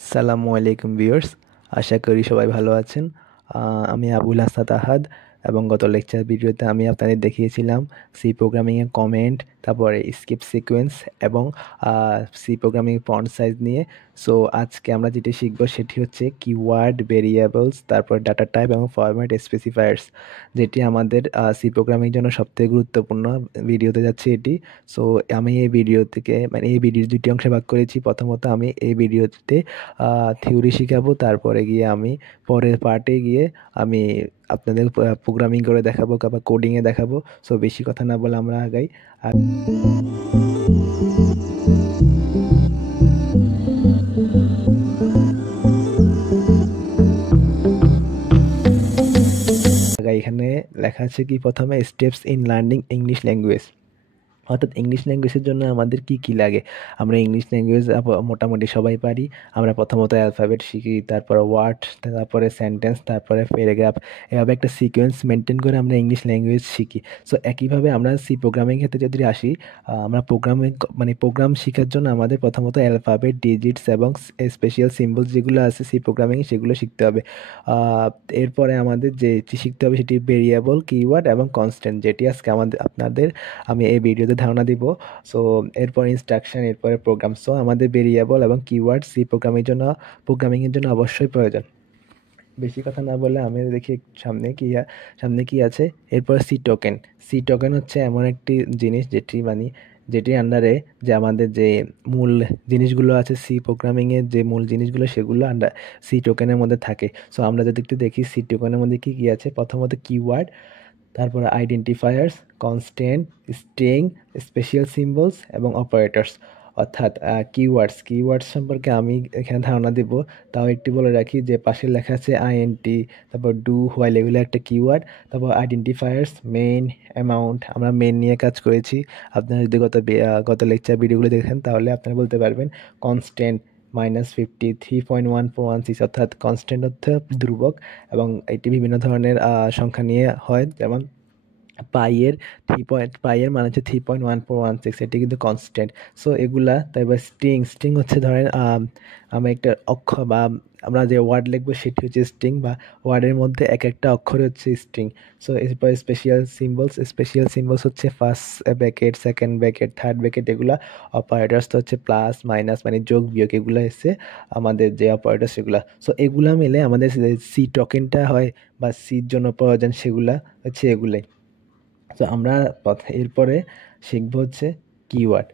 আসসালামু আলাইকুম ভিউয়ার্স, আশা করি সবাই ভালো আছেন। আমি আবুল হাসান আহাদ এবং গত লেকচার ভিডিওতে আমি আপনাদের দেখিয়েছিলাম সি প্রোগ্রামিংয়ের কমেন্ট, তারপরে স্কিপ সিকোয়েন্স এবং সি প্রোগ্রামিং ফন্ট সাইজ নিয়ে। সো আজকে আমরা যেটি শিখব সেটি হচ্ছে কিওয়ার্ড, ভেরিয়েবলস, তারপর ডাটা টাইপ এবং ফরম্যাট স্পেসিফায়ার্স, যেটি আমাদের সি প্রোগ্রামিং জন্য সবথেকে গুরুত্বপূর্ণ। ভিডিওতে যাচ্ছে এটি। সো আমি এই ভিডিও থেকে এই ভিডিওর দুটি অংশে ভাগ করেছি। প্রথমত আমি এই ভিডিওতে থিওরি শিখাবো, তারপরে গিয়ে আমি পরের পার্টে গিয়ে আমি আপনাদের প্রোগ্রামিং করে দেখাবো বা কোডিংয়ে দেখাবো। সো বেশি কথা না বলে আমরা আগাই। এখানে লেখা আছে কি, প্রথমে steps in learning English language, অর্থাৎ ইংলিশ ল্যাঙ্গুয়েজের জন্য আমাদের কি কি লাগে। আমরা ইংলিশ ল্যাঙ্গুয়েজ মোটামুটি সবাই পারি। আমরা প্রথমত অ্যালফাবেট শিখি, তারপরে ওয়ার্ড, তারপরে সেন্টেন্স, তারপরে প্যারাগ্রাফ। এভাবে একটা সিকোয়েন্স মেনটেন করে আমরা ইংলিশ ল্যাঙ্গুয়েজ শিখি। সো একইভাবে আমরা সি প্রোগ্রামিং ক্ষেত্রে যদি আসি, আমরা প্রোগ্রামিং প্রোগ্রাম শেখার জন্য আমাদের প্রথমত অ্যালফাবেট, ডিজিটস এবং স্পেশাল সিম্বলস যেগুলো আছে সি প্রোগ্রামিং, সেগুলো শিখতে হবে। এরপরে আমাদের যে শিখতে হবে সেটি ভেরিয়েবল, কিওয়ার্ড এবং কনস্ট্যান্ট, যেটি আজকে আপনাদের আমি এই ভিডিওতে ধারণা দিব। সো এরপর ইনস্ট্রাকশন, এরপরে প্রোগ্রাম। সো আমাদের ভেরিয়েবল এবং কিওয়ার্ড সি প্রোগ্রামিংয়ের জন্য অবশ্যই প্রয়োজন। বেশি কথা না বলে আমি দেখি সামনে কি আছে। এরপর সি টোকেন। সি টোকেন হচ্ছে এমন একটি জিনিস যেটির আন্ডারে যে আমাদের যে মূল জিনিসগুলো আছে সি প্রোগ্রামিংয়ের, যে মূল জিনিসগুলো সেগুলো সি টোকেনের মধ্যে থাকে। সো আমরা যদি একটু দেখি সি টোকেনের মধ্যে কি কি আছে। প্রথমত কিওয়ার্ড, তারপরে identifiers, constant, string, special symbols এবং অপারেটরস। অর্থাৎ কিওয়ার্ডস সম্পর্কে আমি এখানে ধারণা দেব। তাও একটু বলে রাখি যে পাশে লেখা আছে আইএনটি, তারপর ডু, হোয়াইল, এগুলো একটা কিওয়ার্ড। তারপর আইডেন্টিফায়ার্স, মেইন, অ্যামাউন্ট, আমরা মেইন নিয়ে কাজ করেছি। আপনারা যদি গত লেকচার ভিডিওগুলো দেখেন তাহলে আপনারা বলতে পারবেন। কনস্ট্যান্ট -50, 3.1416, অর্থাৎ কনস্ট্যান্ট অর্থ ধ্রুবক, এবং এটি বিভিন্ন ধরনের সংখ্যা নিয়ে হয়, যেমন পাইয়ের মান হচ্ছে 3.1416, এটি কিন্তু কনস্ট্যান্ট। সো এগুলা। তারপর স্ট্রিং হচ্ছে ধরেন আমরা একটা অক্ষর বা আমরা যে ওয়ার্ড লিখবো সেটি হচ্ছে স্ট্রিং, বা ওয়ার্ডের মধ্যে এক একটা অক্ষর হচ্ছে স্ট্রিং। সো এরপর স্পেশাল সিম্বলস হচ্ছে first bracket, second bracket, third bracket, এগুলা। অপারেটরস তো হচ্ছে প্লাস, মাইনাস, যোগ বিয়োগ, এগুলো হচ্ছে আমাদের যে অপারেটর সেগুলা। সো এগুলা মিলে আমাদের সি টোকেনটা হয় বা সির জন্য প্রয়োজন, সেগুলা হচ্ছে এগুলাই। তো আমরা এরপরে শিখবো হচ্ছে কিওয়ার্ড।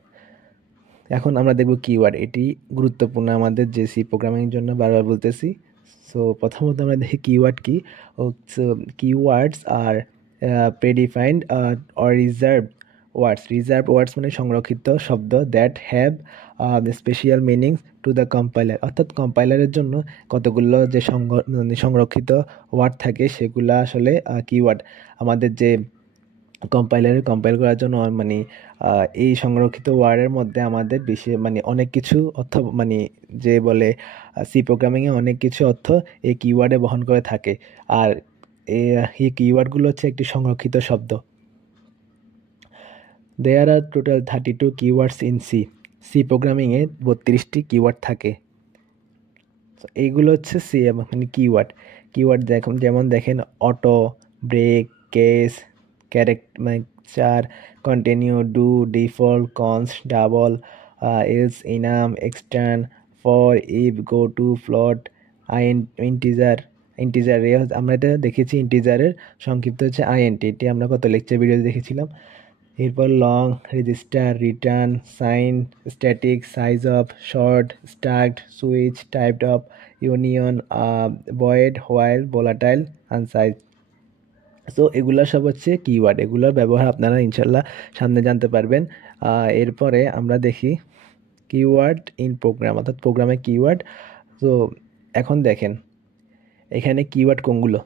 এখন আমরা দেখব কিওয়ার্ড, এটি গুরুত্বপূর্ণ আমাদের যে সি প্রোগ্রামিং জন্য, বারবার বলতেছি। সো প্রথমত আমরা দেখি কিওয়ার্ড কি। কিওয়ার্ডস আর প্রেডিফাইন্ড অর রিজার্ভ ওয়ার্ডস মানে সংরক্ষিত শব্দ, that have special meanings to the compiler, অর্থাৎ কম্পাইলারের জন্য কতগুলো যে সংরক্ষিত ওয়ার্ড থাকে সেগুলা আসলে কিওয়ার্ড। আমাদের যে কম্পাইল করার জন্য এই সংরক্ষিত ওয়ার্ডের মধ্যে আমাদের বেশি অনেক কিছু অর্থ, যে বলে সি প্রোগ্রামিংয়ে অনেক কিছু অর্থ এই কিওয়ার্ডে বহন করে থাকে। আর এই কিওয়ার্ডগুলো হচ্ছে একটি সংরক্ষিত শব্দ। There are total 32 keywords in C প্রোগ্রামিংয়ে 32টি কিওয়ার্ড থাকে। এইগুলো হচ্ছে সি কিওয়ার্ড। যেমন দেখেন auto, break, case, character, continue, do, default, const, double, else, enum, extern, for, if, goto, float, integer. আমরা এটা দেখেছি, ইন্টিজারের সংক্ষিপ্ত হচ্ছে আইএনটি, এটি আমরা কত লেকচার ভিডিওতে দেখেছিলাম। এরপর long, register, return, signed, static, sizeof, short, struct, switch, typedef, union, void, while, volatile, আনসাইজ। সো এগুলো সব হচ্ছে কিওয়ার্ড। এগুলোর ব্যবহার আপনারা ইনশাল্লাহ সামনে জানতে পারবেন। এরপরে আমরা দেখি কিওয়ার্ড ইন প্রোগ্রাম, অর্থাৎ প্রোগ্রামে কিওয়ার্ড। তো এখন দেখেন এখানে কিওয়ার্ড কোনগুলো।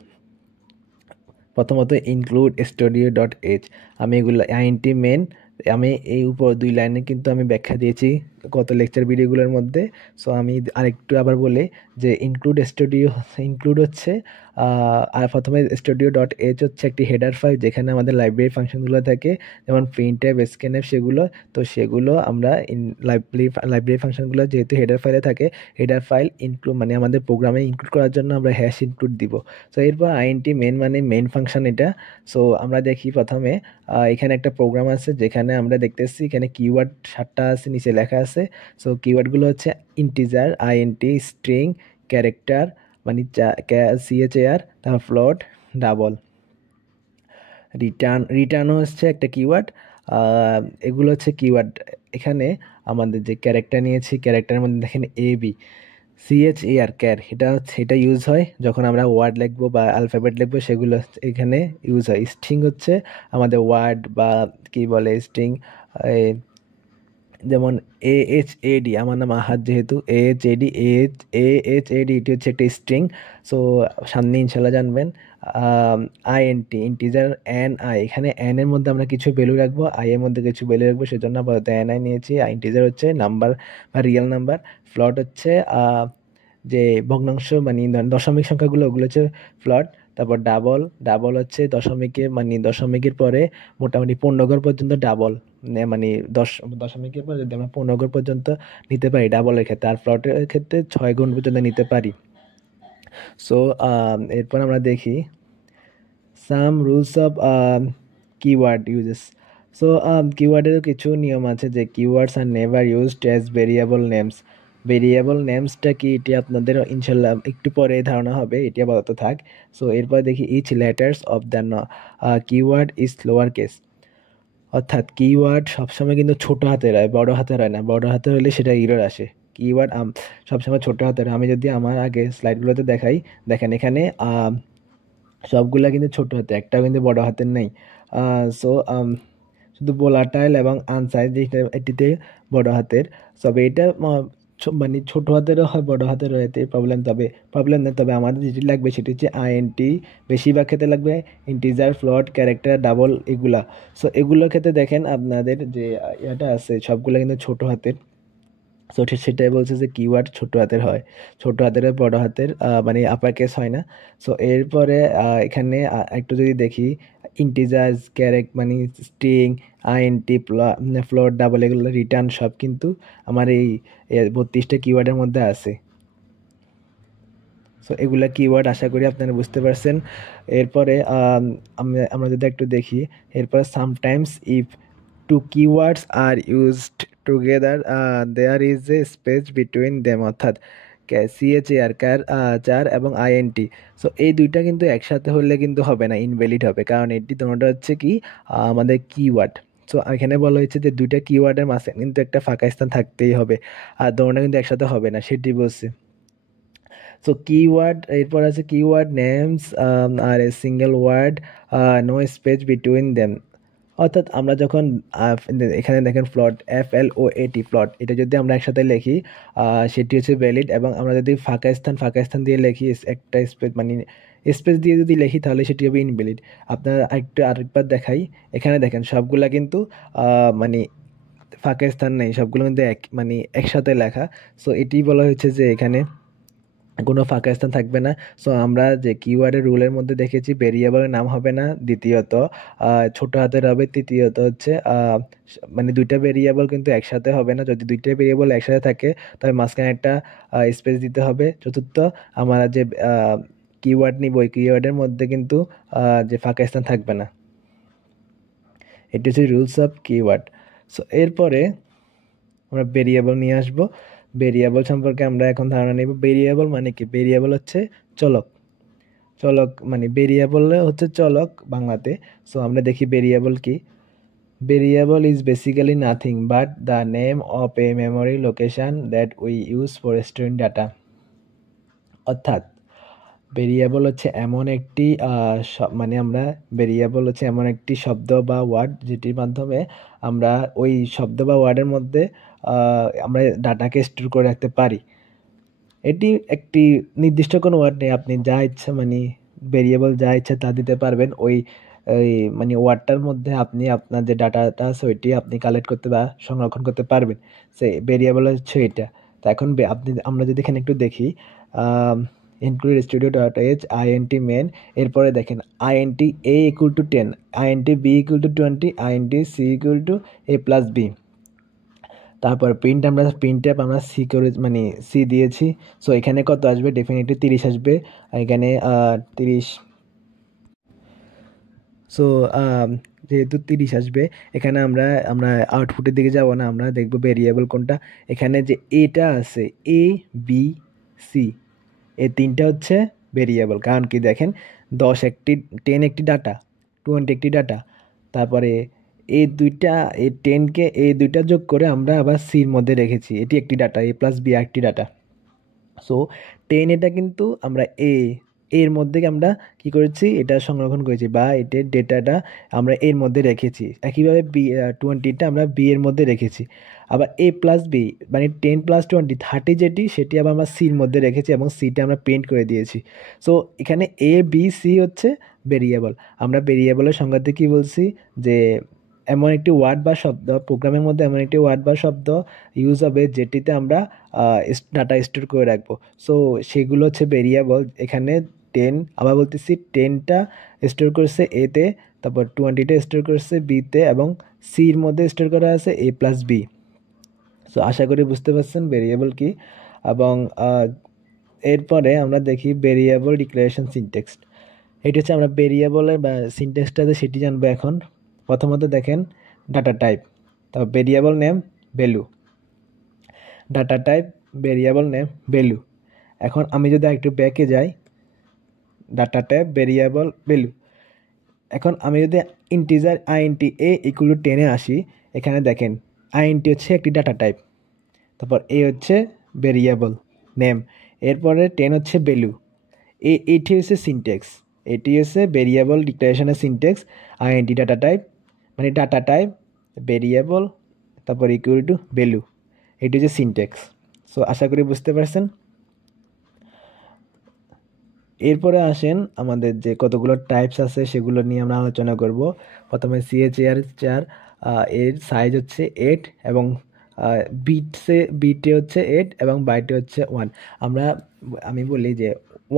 প্রথমত ইনক্লুড studio.h, আমি এগুলো আইএনটি মেন, আমি এই উপর দুই লাইনে কিন্তু আমি ব্যাখ্যা দিয়েছি গত লেকচার ভিডিওগুলোর মধ্যে। সো আমি আরেকটু আবার বলি যে ইনক্লুড হচ্ছে আর প্রথমে studio.h হচ্ছে একটি হেডার ফাইল যেখানে আমাদের লাইব্রেরি ফাংশনগুলো থাকে, যেমন প্রিন্ট ট্যাব, স্ক্যানএফ, সেগুলো আমরা লাইব্রেরি ফাংশনগুলো যেহেতু হেডার ফাইলে থাকে, হেডার ফাইল ইনক্লুড মানে আমাদের প্রোগ্রামে ইনক্লুড করার জন্য আমরা হ্যাশ ইনক্লুড দিব। সো এরপর আইএনটি মেন মানে মেন ফাংশন এটা। সো আমরা দেখি প্রথমে এখানে একটা প্রোগ্রাম আছে যেখানে আমরা দেখতেছি এখানে কিওয়ার্ড 7টা আছে, নিচে লেখা আছে। সো কিওয়ার্ডগুলো হচ্ছে ইন্টিজার, আইএনটি, স্ট্রিং, ক্যারেক্টার মানে CHAR, তারপর ফ্লোট, ডাবল, রিটার্নও হচ্ছে একটা কিওয়ার্ড। এগুলো হচ্ছে কিওয়ার্ড। এখানে আমাদের যে ক্যারেক্টার নিয়েছি, ক্যারেক্টারের মধ্যে দেখেন AB, CHAR, ক্যার, এটা ইউজ হয় যখন আমরা ওয়ার্ড লিখবো বা অ্যালফাবেট লিখবো, সেগুলো এখানে ইউজ হয়। স্ট্রিং হচ্ছে আমাদের ওয়ার্ড বা কি বলে স্ট্রিং, যেমন AHAD, আমার নাম আহাদ যেহেতু AHAD এটি হচ্ছে একটা স্ট্রিং। সো সামনে ইনশাল্লাহ জানবেন। INT, ইন্টিজার, NI, এখানে N এর মধ্যে আমরা কিছু ভ্যালু রাখবো, I এর মধ্যে কিছু ভ্যালু রাখবো, সেজন্য আপাতত NI নিয়েছি। ইন্টিজার হচ্ছে নাম্বার বা রিয়েল নাম্বার। ফ্লট হচ্ছে যে ভগ্নাংশ মানে দশমিক সংখ্যাগুলো, ওগুলো হচ্ছে ফ্লট। তারপর ডাবল হচ্ছে দশমিকের পরে মোটামুটি পূর্ণঘর পর্যন্ত ডাবল, মানে দশমিকের পর যদি আমরা পূর্ণঘর পর্যন্ত নিতে পারি ডাবলের ক্ষেত্রে, আর ফ্লটের ক্ষেত্রে 6 গুণ পর্যন্ত নিতে পারি। সো এরপর আমরা দেখি some rules of keyword uses. So কিওয়ার্ডেরও কিছু নিয়ম আছে, যে keywords are never used as variable names. Variable নেমসটা কি, এটি আপনাদের ইনশাল্লাহ একটু পরে ধারণা হবে, এটি আপাতত থাক। সো এরপর দেখি each letters of the keyword is lower case. অর্থাৎ কিওয়ার্ড সবসময় কিন্তু ছোট হাতের হয়, বড় হাতের হয় না। বড় হাতের হলে সেটা ইরর আসে। কিওয়ার্ড সবসময় ছোট হাতের। আমি যদি আমার আগে স্লাইডগুলোতে দেখাই, দেখেন এখানে সবগুলা কিন্তু ছোট হাতে, একটাও কিন্তু বড় হাতের নেই। সো শুধু ভোলাটাইল এবং আনসাইজ এটিতে বড় হাতের। তবে এটা মানে ছোট হাতেরও হয়, বড় হাতেরও হয়, প্রবলেম নেই। তবে আমাদের যেটি লাগবে সেটি হচ্ছে INT, বেশিরভাগ ক্ষেত্রে লাগবে ইন্টিজার, ফ্লোট, ক্যারেক্টার, ডাবল, এগুলা। সো এগুলোর ক্ষেত্রে দেখেন আপনাদের যে এটা আছে সবগুলো কিন্তু ছোট হাতের। সো সেটাই বলছে যে কিওয়ার্ড ছোট হাতের হয়, ছোট হাতের বড় হাতের মানে আপার কেস হয় না। সো এরপরে এখানে একটু যদি দেখি ইন্টিজার, মানে স্ট্রিং, INT, ফ্লোট, ডাবল, এগুলো রিটার্ন সব কিন্তু আমার এই 32টা কিওয়ার্ডের মধ্যে আছে। সো এগুলা কিওয়ার্ড আশা করি আপনারা বুঝতে পারছেন। এরপরে আমরা যদি একটু দেখি, এরপরে sometimes if two keywords are used together there is a space between them, অর্থাৎ CHAR, চার এবং INT। সো এই দুইটা কিন্তু একসাথে হলে কিন্তু হবে না, ইনভ্যালিড হবে, কারণ এটি দুটোটা হচ্ছে কি আমাদের কিওয়ার্ড। সো এখানে বলা হয়েছে যে দুইটা কিওয়ার্ডের মাঝে কিন্তু একটা ফাঁকা স্থান থাকতেই হবে, আর দুটোটা কিন্তু একসাথে হবে না, সেটি বলছে। সো কিওয়ার্ড, এরপর আছে keyword names are a single word, no space between them. অর্থাৎ আমরা যখন এখানে দেখেন ফ্লট, FLOAT, ফ্লট, এটা যদি আমরা একসাথে লিখি সেটি হচ্ছে ভ্যালিড, এবং আমরা যদি ফাঁকা স্থান দিয়ে লিখি একটা স্পেস মানে স্পেস দিয়ে যদি লিখি তাহলে সেটি হবে ইনভ্যালিড। আপনারা আরেকবার দেখাই, এখানে দেখেন সবগুলা কিন্তু মানে ফাঁকা স্থান নেই, সবগুলো কিন্তু মানে একসাথে লেখা। সো এটি বলা হয়েছে যে এখানে কোনো ফাঁকা স্থান থাকবে না। সো আমরা যে কিওয়ার্ডের রুলের মধ্যে দেখেছি ভেরিয়েবলের নাম হবে না, দ্বিতীয়ত ছোট হাতের হবে, তৃতীয়ত হচ্ছে মানে দুইটা ভেরিয়েবল কিন্তু একসাথে হবে না। যদি দুইটা ভেরিয়েবল একসাথে থাকে তবে মাঝখানে একটা স্পেস দিতে হবে। চতুর্থ, আমরা যে কিওয়ার্ড নিব ওই কিওয়ার্ডের মধ্যে কিন্তু যে ফাঁকা স্থান থাকবে না। এটি হচ্ছে রুলস অফ কিওয়ার্ড। সো এরপরে আমরা ভেরিয়েবল নিয়ে আসবো। ভেরিয়েবল সম্পর্কে আমরা এখন ধারণা নেব। ভেরিয়েবল মানে কি? ভেরিয়েবল হচ্ছে চলক। মানে ভেরিয়েবল হচ্ছে চলক বাংলাতে। সো আমরা দেখি ভেরিয়েবল কি। Variable is basically nothing but the name of A memory location that we use for storing data. অর্থাৎ ভেরিয়েবল হচ্ছে এমন একটি মানে আমরা ভেরিয়েবল হচ্ছে এমন একটি শব্দ বা ওয়ার্ড যেটির মাধ্যমে আমরা ওই শব্দ বা ওয়ার্ডের মধ্যে আমরা ডাটাকে স্টোর করে রাখতে পারি। এটি একটি নির্দিষ্ট কোনো ওয়ার্ড নেই, আপনি যা ইচ্ছা মানে ভেরিয়েবল যা ইচ্ছা তা দিতে পারবেন। ওই এই মানে ওয়ার্ডটার মধ্যে আপনি আপনার যে ডাটাটা আছে ওইটি আপনি কালেক্ট করতে বা সংরক্ষণ করতে পারবেন। সে ভেরিয়েবল হচ্ছে এটা। তো এখন আমরা যদি এখানে একটু দেখি, include studio dot h INT main, এরপরে দেখেন INT a equal to 10, INT b equal to 20, INT c equal to a plus b. তারপর প্রিন্ট ট্যাব আমরা সি করে মানে সি দিয়েছি। সো এখানে কত আসবে? ডেফিনেটলি 30 আসবে। এখানে 30। সো যেহেতু 30 আসবে, এখানে আমরা আমরা আউটপুটের দিকে যাব না, আমরা দেখব ভেরিয়েবল কোনটা। এখানে যে এটা আছে, এ বি সি, এই তিনটা হচ্ছে ভেরিয়েবল। কারণ কি দেখেন, 10 একটি, 10 একটি ডাটা, 20 একটি ডাটা। তারপরে এই দুইটা, এই 10কে এই দুইটা যোগ করে আমরা আবার সির মধ্যে রেখেছি, এটি একটি ডাটা, এ প্লাস বি একটি ডাটা। সো 10 এটা কিন্তু আমরা এর মধ্যে আমরা কি করেছি, এটা সংরক্ষণ করেছি বা এটার ডেটাটা আমরা এর মধ্যে রেখেছি। একইভাবে বি 20টা আমরা বি এর মধ্যে রেখেছি। আবার এ প্লাস বি মানে 10 প্লাস 20 30 যেটি, সেটি আবার আমরা সির মধ্যে রেখেছি এবং সিটা আমরা প্রিন্ট করে দিয়েছি। সো এখানে এ বি সি হচ্ছে ভেরিয়েবল। আমরা ভেরিয়েবলের সংজ্ঞাতে কি বলছি, যে এমন একটি ওয়ার্ড বা শব্দ, প্রোগ্রামের মধ্যে এমন একটি ওয়ার্ড বা শব্দ ইউজ হবে যেটিতে আমরা ডাটা স্টোর করে রাখবো। সো সেগুলো হচ্ছে ভেরিয়েবল। এখানে 10, আবার বলতেছি 10টা স্টোর করছে এতে, তারপর 20টা স্টোর করছে বিতে, এবং সির মধ্যে স্টোর করা আছে এ প্লাস বি। সো আশা করি বুঝতে পারছেন ভেরিয়েবল কি। এবং এরপরে আমরা দেখি ভেরিয়েবল ডিক্লারেশন সিনট্যাক্স। এটা হচ্ছে আমরা ভেরিয়েবলের বা সিনট্যাক্সটাতে সেটি জানবো এখন। প্রথমত দেখেন ডাটা টাইপ, তারপর variable name value, data type variable name value. এখন আমি যদি একটু ব্যাকে যাই, ডাটা টাইপ ভেরিয়েবল ভ্যালু। এখন আমি যদি integer INT a equal to 10-এ আসি, এখানে দেখেন আইএনটি হচ্ছে একটি ডাটা টাইপ, তারপর এ হচ্ছে ভেরিয়েবল নেম, এরপরে 10 হচ্ছে ভ্যালু। এটি হচ্ছে সিনট্যাক্স, এটি হচ্ছে ভেরিয়েবল ডিক্লারেশনের সিনট্যাক্স। আইএনটি ডাটা টাইপ মানে ডাটা টাইপ ভেরিয়েবল, তারপর ইকুয়াল টু ভ্যালু, এটি হচ্ছে সিনট্যাক্স। সো আশা করি বুঝতে পারছেন। এরপরে আসেন আমাদের যে কতগুলো টাইপস আছে সেগুলো নিয়ে আমরা আলোচনা করব। প্রথমে সিএচএআর চার, এর সাইজ হচ্ছে 8 এবং বিটে হচ্ছে 8 এবং বাইটে হচ্ছে 1। আমি বলি যে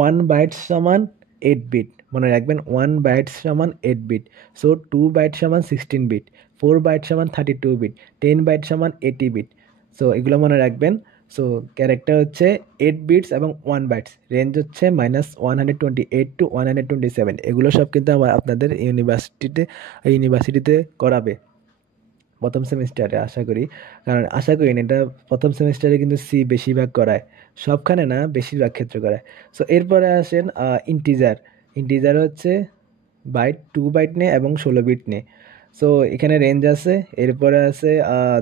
1 বাইট সমান 8 বিট, মনে রাখবেন 1 বাইট সমান 8 বিট। সো 2 বাইট সমান 16 বিট, 4 বাইট সমান 32 বিট, 10 বাইট সমান 80 বিট। সো এগুলো মনে রাখবেন। সো ক্যারেক্টার হচ্ছে 8 বিটস এবং 1 বাইটস, রেঞ্জ হচ্ছে -128 টু 127। এগুলো সব কিন্তু আপনাদের ইউনিভার্সিটিতে করাবে প্রথম সেমিস্টারে আশা করি। কারণ আশা করি না, এটা প্রথম সেমিস্টারে কিন্তু সি বেশিরভাগ করায়, সবখানে না বেশিরভাগ ক্ষেত্রে করায়। সো এরপরে আসেন ইন্টিজার। ইন্টিজার হচ্ছে বাইট, 2 বাইট নেয় এবং 16 বিট নেয়। সো এখানে রেঞ্জ আছে। এরপরে আছে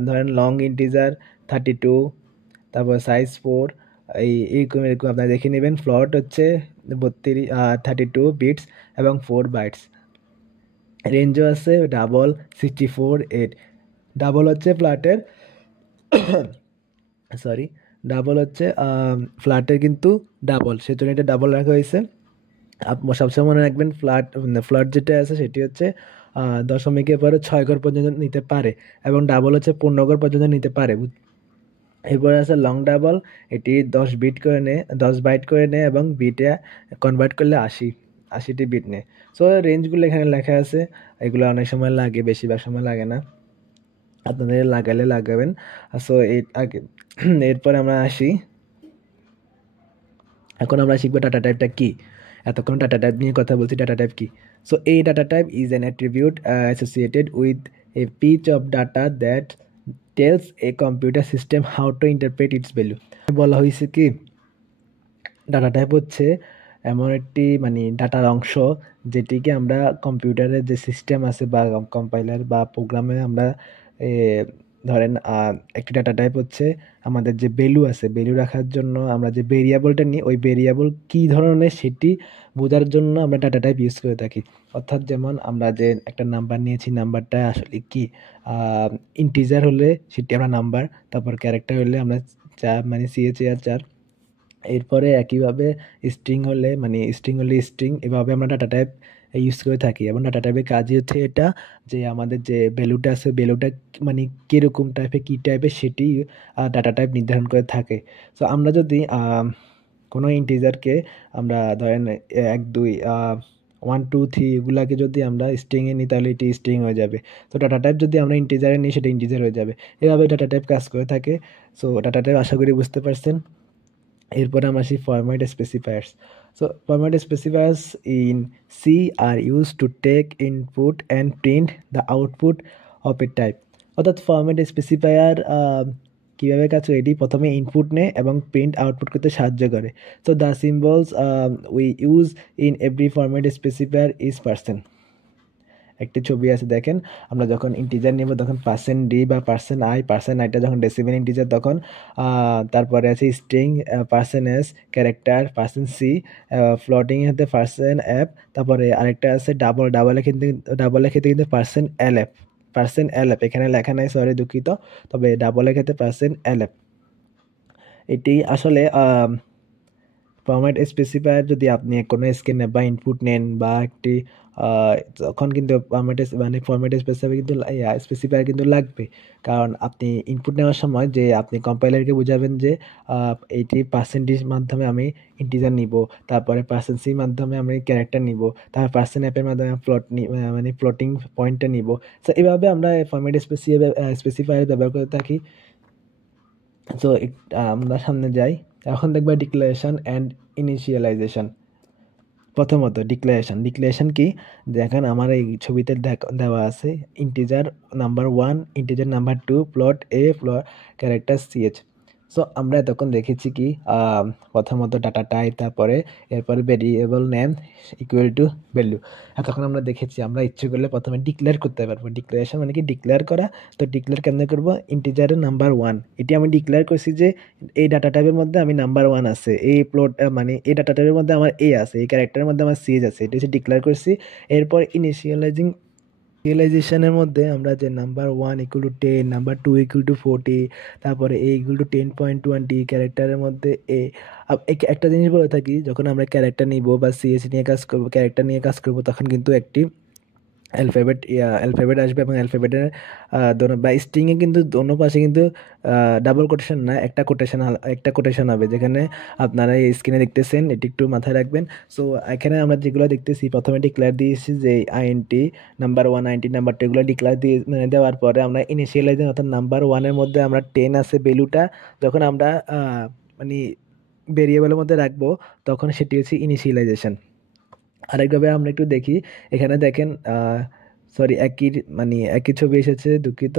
ধরেন লং ইন্টিজার 32, তারপর সাইজ 4, এরকম এরকম আপনারা দেখে নেবেন। ফ্লট হচ্ছে 32 বিটস এবং 4 বাইটস। রেঞ্জও আছে ডাবল 64, 8। ডাবল হচ্ছে ফ্ল্যাটের সরি, ডাবল হচ্ছে ফ্ল্যাটের কিন্তু ডাবল, সেজন্য এটা ডাবল রাখা হয়েছে। সবসময় মনে রাখবেন ফ্ল্যাট যেটা আছে সেটি হচ্ছে দশমিকের পরে 6 ঘর পর্যন্ত নিতে পারে এবং ডাবল হচ্ছে 15 ঘর পর্যন্ত নিতে পারে। এরপরে আছে লং ডাবল, এটি 10 বিট করে নেয়, 10 বাইট করে নেয় এবং বিটে কনভার্ট করলে 80টি বিট নেয়। সো রেঞ্জগুলো এখানে লেখা আছে। এগুলো অনেক সময় লাগে, বেশিরভাগ সময় লাগে না, আপনাদের লাগালে লাগাবেন। সো এরপরে আমরা আসি, এখন আমরা শিখবো ডাটা টাইপটা কি। এতক্ষণ ডাটা টাইপ নিয়ে কথা বলছি, ডাটা টাইপ কি। সো এই data type is an attribute associated with a piece of data that tells a computer system how to interpret its value. বলা হয়েছে কি, ডাটা টাইপ হচ্ছে এমন একটি মানে ডাটার অংশ যেটিকে আমরা কম্পিউটারের যে সিস্টেম আছে বা কম্পাইলার বা প্রোগ্রামে আমরা ধরেন একটি ডাটা টাইপ হচ্ছে আমাদের যে ভ্যালু আছে, ভ্যালু রাখার জন্য আমরা যে ভেরিয়েবলটা নিই, ওই ভেরিয়েবল কী ধরনের সেটি বোঝার জন্য আমরা ডাটা টাইপ ইউজ করে থাকি। অর্থাৎ যেমন আমরা যে একটা নাম্বার নিয়েছি, নাম্বারটা আসলে কি ইন্টিজার হলে সেটি আমরা নাম্বার, তারপর ক্যারেক্টার হলে আমরা 4 মানে CHAR 4। এরপরে একইভাবে স্ট্রিং হলে স্ট্রিং, এভাবে আমরা ডাটা টাইপ ইউজ করে থাকি। এবং ডাটা টাইপের কাজই হচ্ছে এটা, যে আমাদের যে ভ্যালুটা আছে, ভ্যালুটা মানে কিরকম টাইপের, কী টাইপের, সেটি ডাটা টাইপ নির্ধারণ করে থাকে। সো আমরা যদি কোনো ইন্টিজারকে আমরা ধরেন 1 2 1 2 3 এগুলাকে যদি আমরা স্ট্রিংয়ে নিই, তাহলে এটি স্ট্রিং হয়ে যাবে। তো ডাটা টাইপ যদি আমরা ইন্টিজারে নিই, সেটা ইন্টিজার হয়ে যাবে। এভাবে ডাটা টাইপ কাজ করে থাকে। সো ডাটা টাইপ আশা করি বুঝতে পারছেন। এরপরে আমরা আসি format specifiers. So format specifiers in C are use to take input and print the output of a type. অর্থাৎ ফরম্যাট স্পেসিফায়ার কীভাবে কাজ করে, এটি প্রথমে ইনপুট নেয় এবং প্রিন্ট আউটপুট করতে সাহায্য করে। So the symbols we use in every format specifier is percent. একটি ছবি আছে দেখেন, আমরা যখন ইন্টিজার নেব তখন %d বা %i, %i-টা যখন ডেসিমেল ইন্টিজার তখন তারপরে আছে string, %s, character, %c, floating এর ক্ষেত্রে %f, তারপরে আরেকটা আছে ডাবলের ক্ষেত্রে কিন্তু %lf, এখানে লেখা নাই, সরি দুঃখিত, তবে ডাবলের ক্ষেত্রে %lf। এটি আসলে ফরম্যাট স্পেসিফায়ার যদি আপনি কোনো স্ক্যানে বা ইনপুট নেন বা একটি তখন কিন্তু ফরম্যাট স্পেসিফায়ার কিন্তু লাগবে। কারণ আপনি ইনপুট নেওয়ার সময় যে আপনি কম্পাইলারকে বুঝাবেন যে এইটি পার্সেন্টেজ মাধ্যমে আমি ইন্টিজার নিব, তারপরে %c মাধ্যমে আমি ক্যারেক্টার নিব, তারপর %f এর মাধ্যমে মানে ফ্লোটিং পয়েন্টটা নিব। সো এভাবে আমরা ফরম্যাট স্পেসিফায়ার ব্যবহার করে থাকি। সো আমরা সামনে যাই, এখন দেখবো ডিক্লারেশন অ্যান্ড ইনিশিয়ালাইজেশন। প্রথমত ডিক্লারেশন কি, দেখেন আমার এই ছবিতে দেওয়া আছে integer number 1, integer number 2, float a, character ch। So আমরা এতক্ষণ দেখেছি কি প্রথমত ডাটা টাইপ, তারপরে এরপরে variable name equal to value. এতক্ষণ আমরা দেখেছি আমরা ইচ্ছে করলে প্রথমে ডিক্লেয়ার করতে পারবো। ডিক্লারেশন মানে কি, ডিক্লেয়ার করা। তো ডিক্লেয়ার কেমনে করবো, ইন্টিজারের নাম্বার 1 এটি আমি ডিক্লেয়ার করছি যে এই ডাটা টাইপের মধ্যে আমি নাম্বার 1 আছে, এই প্লট মানে এই ডাটা টাইপের মধ্যে আমার এ আছে, এই ক্যারেক্টারের মধ্যে আমার সিএজ আছে, এটা হচ্ছে ডিক্লেয়ার করছি। এরপর ইনিশিয়ালাইজেশনের মধ্যে আমরা যে number 1 equal to 10, number 2 equal to 40, তারপরে এ ইকুয়াল টু 10.20, ক্যারেক্টারের মধ্যে এ। একটা জিনিস বলে থাকি, যখন আমরা ক্যারেক্টার নিব বা সিএসি নিয়ে কাজ করবো, ক্যারেক্টার নিয়ে কাজ করবো, তখন কিন্তু একটি অ্যালফাবেট আসবে, এবং অ্যালফাবেটের দোনো বা স্ট্রিংয়ে কিন্তু দোনো পাশে কিন্তু ডাবল কোটেশন না, একটা কোটেশন হবে, যেখানে আপনারা এই স্ক্রিনে দেখতেছেন, এটি একটু মাথায় রাখবেন। সো এখানে আমরা যেগুলো দেখতেছি, প্রথমে ডিক্লেয়ার দিয়েছি যে আইএনটি নাম্বার 1, আইএনটি নাম্বার 2, এগুলো ডিক্লেয়ার দিয়ে দেওয়ার পরে আমরা ইনিশিয়ালাইজিং, অর্থাৎ নাম্বার 1-এর মধ্যে আমরা 10 আছে ভ্যালুটা, যখন আমরা মানে ভেরিয়েবলের মধ্যে রাখবো, তখন সেটি হচ্ছে ইনিশিয়ালাইজেশন। আরেকভাবে আমরা একটু দেখি, এখানে দেখেন সরি একই ছবি এসেছে, দুঃখিত।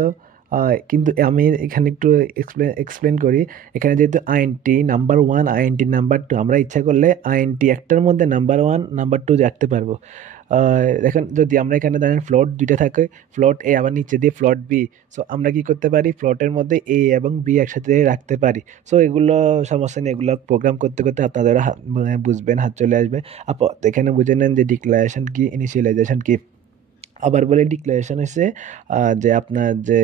কিন্তু আমি এখানে একটু এক্সপ্লেন করি। এখানে যেহেতু আইএনটি নাম্বার 1, আইএনটি নাম্বার 2, আমরা ইচ্ছা করলে আইএনটি একটার মধ্যে নাম্বার 1, নাম্বার 2 রাখতে পারবো। দেখেন, যদি আমরা এখানে ধরেন ফ্লোট দুইটা থাকে, ফ্লোট এ আবার নিচে দিয়ে ফ্লোট বি, সো আমরা কি করতে পারি, ফ্লোটের মধ্যে এ এবং বি একসাথে রাখতে পারি। সো এগুলো সমস্যা নেই, এগুলো প্রোগ্রাম করতে করতে আপনাদের বুঝবেন, হাত চলে আসবে। এখানে বুঝে নেন যে ডিক্লারেশন কি, ইনিশিয়ালাইজেশন কি। আবার বলে, ডিক্লারেশন হচ্ছে যে আপনার যে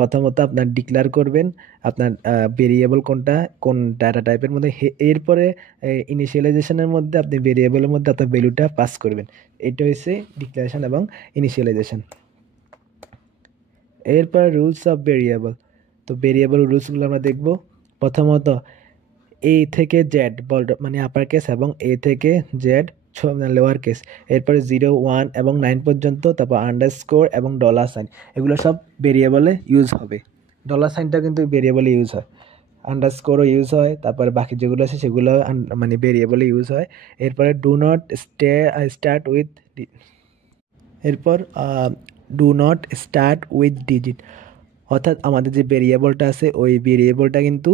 প্রথমত আপনার ডিক্লেয়ার করবেন আপনার ভেরিয়েবল কোনটা, কোন ডাটা টাইপের মধ্যে, এরপরে ইনিশিয়ালাইজেশনের মধ্যে আপনি ভেরিয়েবলের মধ্যে আপনার ভ্যালুটা পাস করবেন। এটা হচ্ছে ডিক্লারেশন এবং ইনিশিয়ালাইজেশন। এরপর রুলস অফ ভেরিয়েবল। তো ভেরিয়েবল রুলসগুলো আমরা দেখব। প্রথমত এ থেকে জেড মানে আপার কেস, এবং এ থেকে জেড লোয়ার কেস, এরপরে 0, 1 এবং 9 পর্যন্ত, তারপর আন্ডারস্কোর এবং $সাইন, এগুলো সব ভেরিয়েবলে ইউজ হবে। $সাইনটা কিন্তু ভেরিয়েবলে ইউজ হয়, আন্ডারস্কোরও ইউজ হয়, তারপরে বাকি যেগুলো আছে সেগুলো মানে ভেরিয়েবলে ইউজ হয়। এরপরে do not start with digit, অর্থাৎ আমাদের যে ভেরিয়েবলটা আছে, ওই ভেরিয়েবলটা কিন্তু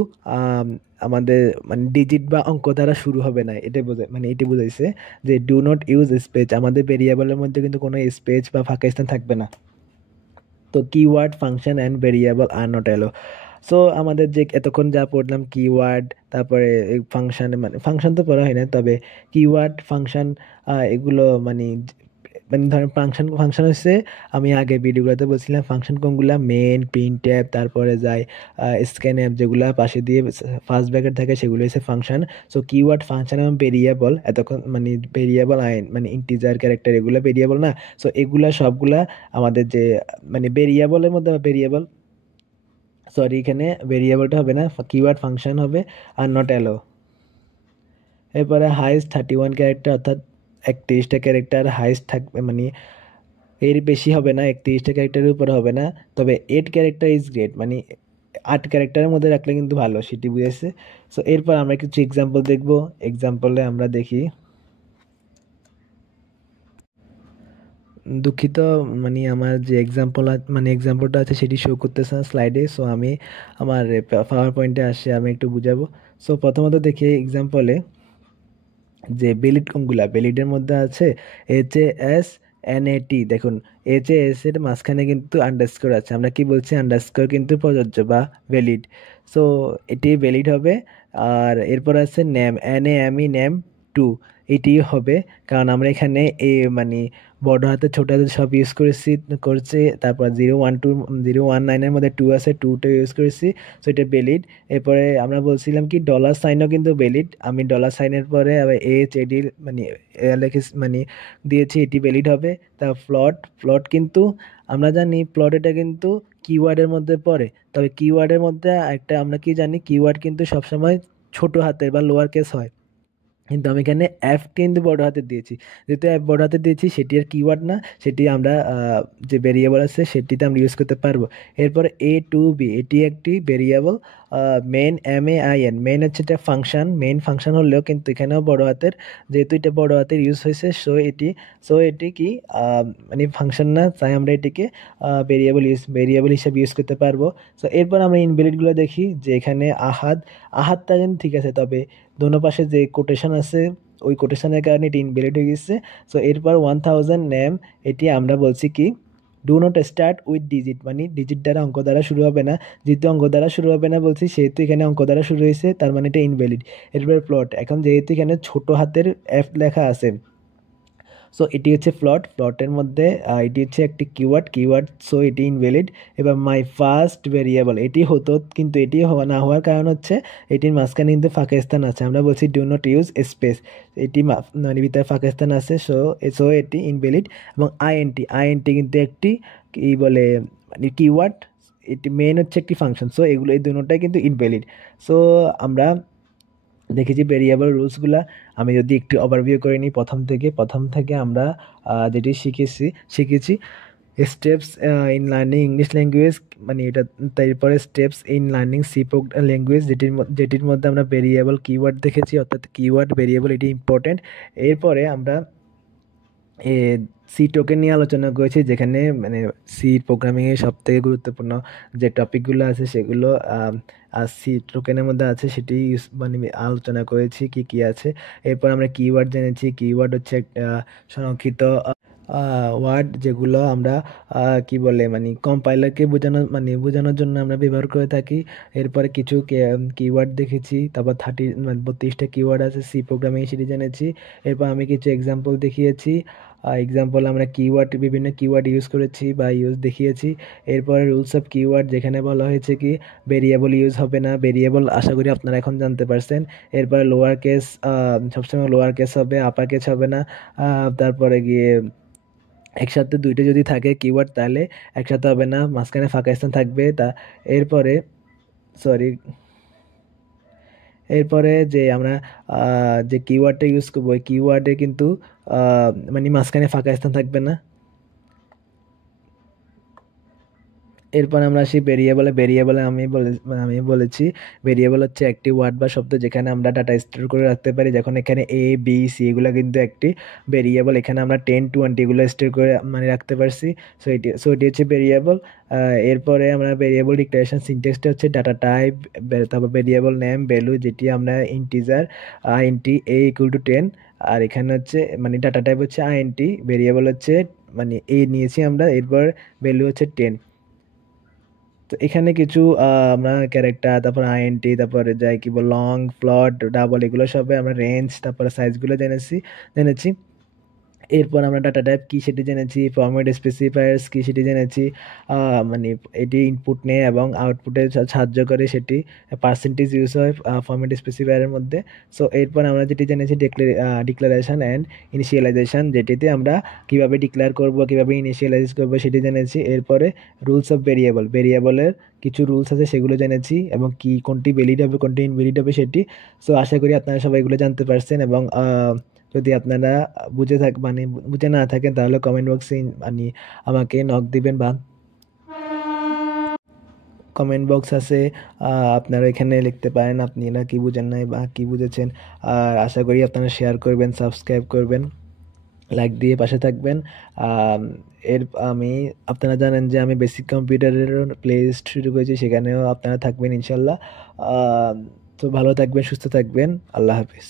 আমাদের মানে ডিজিট বা অঙ্ক দ্বারা শুরু হবে না, এটি বোঝাইছে যে ডু নট ইউজ স্পেস, আমাদের ভেরিয়েবলের মধ্যে কিন্তু কোনো স্পেস বা ফাঁকা স্থান থাকবে না। তো keyword, function and variable are not allow. So আমাদের যে এতক্ষণ যা পড়লাম, কিওয়ার্ড, তারপরে ফাংশন, মানে ফাংশন তো পড়া হয় না, তবে কিওয়ার্ড, ফাংশন, এগুলো মানে মানে ধরেন ফাংশন ফাংশন হচ্ছে, আমি আগে ভিডিওগুলোতে বলছিলাম ফাংশন কোনগুলা, মেন, প্রিন্টএফ, তারপরে যায় স্ক্যানএফ, যেগুলা পাশে দিয়ে ফার্স্ট ব্র্যাকেট থাকে সেগুলো হচ্ছে ফাংশন। সো কিওয়ার্ড, ফাংশন এবং ভেরিয়েবল, এতক্ষণ মানে ভেরিয়েবল মানে ইন্টিজার, ক্যারেক্টার, এগুলো ভেরিয়েবল না। সো এগুলা সবগুলা আমাদের যে মানে ভেরিয়েবলের মধ্যে, ভেরিয়েবল সরি এখানে ভেরিয়েবলটা হবে না, কিওয়ার্ড ফাংশন হবে আর নট অ্যালো। এরপরে হাইস্ট 31 ক্যারেক্টার, অর্থাৎ 31টা ক্যারেক্টার হাইস্ট থাকবে, মানে এর বেশি হবে না, 31টা ক্যারেক্টারের উপরে হবে না। তবে 8 ক্যারেক্টার ইজ গ্রেট, মানে 8 ক্যারেক্টারের মধ্যে রাখলে কিন্তু ভালো, সেটি বুঝেছে। সো এরপর আমরা কিছু এক্সাম্পল দেখব। এক্সাম্পলে আমরা দেখি, দুঃখিত, মানে আমার যে এক্সাম্পল মানে এক্সাম্পলটা আছে সেটি শো করতেছে না স্লাইডে। সো আমি আমার পাওয়ার পয়েন্টে আসে, আমি একটু বুঝাবো। সো প্রথমত দেখি এক্সাম্পলে যে বেলিড কোনগুলা, বেলিডের মধ্যে আছে HASNAT। দেখুন HAS এর মাঝখানে কিন্তু আন্ডারস্কোর আছে, আমরা কি বলছি, আন্ডারস্কোর কিন্তু প্রযোজ্য বা ভ্যালিড। সো এটি ভ্যালিড হবে। আর এরপর আছে নেম, NAME, নেম টু, এটি হবে, কারণ আমরা এখানে মানে বড় হাতে ছোট হাতে সব ইউজ করছি। তারপর 012, 019-এর মধ্যে 2 আছে, 2টা ইউজ করেছি। সো এটা ভ্যালিড। এরপরে আমরা বলছিলাম কি ডলার সাইনও কিন্তু ভ্যালিড, আমি ডলার সাইনের পরে আবার HAD মানে লিখে মানে দিয়েছি, এটি ভ্যালিড হবে। তা ফ্লট, ফ্লট কিন্তু আমরা জানি প্লট এটা কিন্তু কিওয়ার্ডের মধ্যে পড়ে। তবে কিওয়ার্ডের মধ্যে একটা আমরা কি জানি, কিওয়ার্ড কিন্তু সবসময় ছোট হাতের বা লোয়ার কেস হয়, কিন্তু আমি এখানে এফ কিন্তু বড় হাতে দিয়েছি। যেহেতু এফ বড় হাতে দিয়েছি, সেটি আর কিওয়ার্ড না, সেটি আমরা যে ভেরিয়েবল আছে সেটিতে আমরা ইউজ করতে পারবো। এরপর A to B, এটি একটি ভেরিয়েবল। মেন, MAIN, মেন হচ্ছে এটা ফাংশন, মেইন ফাংশন হলেও কিন্তু এখানেও বড় হাতের, যেহেতু এটা বড় হাতের ইউজ হয়েছে, সো এটি কি মানে ফাংশন না, তাই আমরা এটিকে ভেরিয়েবল হিসেবে ইউজ করতে পারবো। সো এরপর আমরা ইনভ্যালিডগুলো দেখি, যে এখানে আহাতটা কিন্তু ঠিক আছে, তবে দোনো পাশে যে কোটেশন আছে ওই কোটেশনের কারণে এটি ইনভ্যালিড হয়ে গেছে। সো এরপর 1000 নেম, এটি আমরা বলছি কি do not start with digit, মানে ডিজিট দ্বারা, অঙ্ক দ্বারা শুরু হবে না। যেহেতু অঙ্ক দ্বারা শুরু হবে না বলছি, সেহেতু এখানে অঙ্ক দ্বারা শুরু হয়েছে, তার মানে এটা ইনভ্যালিড। এরপর প্লট, এখন যেহেতু এখানে ছোট হাতের এফ লেখা আছে, সো এটি হচ্ছে প্লটের মধ্যে এটি হচ্ছে একটি কিওয়ার্ড, সো এটি ইনভ্যালিড। এবার মাই ফার্স্ট ভেরিয়েবল, এটি হতো, কিন্তু এটি না হওয়ার কারণ হচ্ছে এটির মাঝখানে কিন্তু ফাঁকাস্থান আছে, আমরা বলছি ডু নট ইউজ স্পেস, এটি মানে ভিতরে ফাঁকাস্থান আছে, সো এটি ইনভ্যালিড। এবং আইএনটি কিন্তু একটি কি বলে মানে কিওয়ার্ড, এটি মেন হচ্ছে একটি ফাংশন, সো এগুলো এই দুটোটাই কিন্তু ইনভ্যালিড। সো আমরা দেখেছি ভেরিয়েবল রুলসগুলা। আমি যদি একটু ওভারভিউ করে নিই, প্রথম থেকে আমরা যেটি শিখেছি steps in learning English language, মানে এটা, তারপরে steps in learning C language, যেটির মধ্যে আমরা ভেরিয়েবল কিওয়ার্ড দেখেছি, অর্থাৎ কিওয়ার্ড ভেরিয়েবল এটি ইম্পর্টেন্ট। এরপরে আমরা এ সি টোকেন নিয়ে আলোচনা করেছি, যেখানে মানে সি প্রোগ্রামিংয়ের সব থেকে গুরুত্বপূর্ণ যে টপিকগুলো আছে সেগুলো আর সি টোকেনের মধ্যে আছে, সেটি মানে আলোচনা করেছি কি কি আছে। এরপর আমরা কিওয়ার্ড জেনেছি, কিওয়ার্ড হচ্ছে একটা সংরক্ষিত ওয়ার্ড, যেগুলো আমরা কি বলে মানে কম্পাইলারকে বোঝানোর জন্য আমরা ব্যবহার করে থাকি। এরপরে কিছু কিওয়ার্ড দেখেছি, তারপর 32টা কিওয়ার্ড আছে সি প্রোগ্রামিং, সেটি জেনেছি। এরপর আমি কিছু এক্সাম্পল দেখিয়েছি, এক্সাম্পল আমরা বিভিন্ন কিওয়ার্ড ইউজ করেছি বা দেখিয়েছি। এরপরে রুলস অফ কিওয়ার্ড, যেখানে বলা হয়েছে কি ভেরিয়েবল ইউজ হবে না, ভেরিয়েবল আশা করি আপনারা এখন জানতে পারছেন। এরপরে লোয়ার কেস, সবসময় লোয়ার কেস হবে, আপার কেস হবে না। তারপরে গিয়ে একসাথে দুইটা যদি থাকে কিওয়ার্ড, তাহলে একসাথে হবে না, মাঝখানে ফাঁকা স্থান থাকবে। এরপরে সরি এরপরে যে আমরা যে কিওয়ার্ডটা ইউজ করবো, ওই কিওয়ার্ডে কিন্তু মানে মাঝখানে ফাঁকা স্থান থাকবে না। এরপর আমরা আসি ভেরিয়েবলে আমি বলেছি ভেরিয়েবল হচ্ছে একটি ওয়ার্ড বা শব্দ, যেখানে আমরা ডাটা স্টোর করে রাখতে পারি। যখন এখানে A, B, C এগুলো কিন্তু একটি ভেরিয়েবল, এখানে আমরা 10, 20 এগুলো স্টোর করে মানে রাখতে পারছি। সো এটি হচ্ছে ভেরিয়েবল। এরপরে আমরা ভেরিয়েবল ডিক্লারেশন সিনট্যাক্সটা হচ্ছে ডাটা টাইপ, তারপর ভেরিয়েবল নেম ভ্যালু, যেটি আমরা ইন্টিজার ইন্টি A = 10, আর এখানে হচ্ছে মানে ডাটা টাইপ হচ্ছে INT, ভেরিয়েবল হচ্ছে মানে নিয়েছি আমরা, এরপর ভ্যালু হচ্ছে 10। তো এখানে কিছু আমরা ক্যারেক্টার, তারপর আইএনটি, তারপরে যাই কি বল লং, ফ্লট, ডাবল, এগুলো সবে আমরা রেঞ্জ, তারপরে সাইজগুলো জেনেছি। এরপর আমরা ডাটা টাইপ কী সেটি জেনেছি, ফরম্যাট স্পেসিফায়ার্স কী সেটি জেনেছি। মানে এটি ইনপুট নেয় এবং আউটপুটে সাহায্য করে, সেটি পার্সেন্টেজ ইউজ হয় ফরম্যাট স্পেসিফায়ারের মধ্যে। সো এরপর আমরা যেটি জেনেছি ডিক্লারেশন অ্যান্ড ইনিশিয়ালাইজেশন, যেটিতে আমরা কীভাবে ডিক্লেয়ার করব, কীভাবে ইনিশিয়ালাইজ করব সেটি জেনেছি। এরপরে রুলস অফ ভেরিয়েবলের কিছু রুলস আছে সেগুলো জেনেছি, এবং কোনটি ভ্যালিড হবে কোনটি ইনভ্যালিড হবে সেটি। সো আশা করি আপনারা সবাই এগুলো জানতে পারছেন, এবং যদি আপনারা বুঝে না থাকেন তাহলে কমেন্ট বক্সে মানে আমাকে নক দিবেন, বা কমেন্ট বক্স আছে, আপনারা এখানে লিখতে পারেন আপনারা কি বুঝেন নাই বা কি বুঝেছেন। আর আশা করি আপনারা শেয়ার করবেন, সাবস্ক্রাইব করবেন, লাইক দিয়ে পাশে থাকবেন। আম, এর আমি আপনারা জানেন যে আমি বেসিক কম্পিউটারের প্লে লিস্ট শুরু করেছি, সেখানেও আপনারা থাকবেন ইনশাল্লাহ। তো ভালো থাকবেন, সুস্থ থাকবেন, আল্লাহ হাফিজ।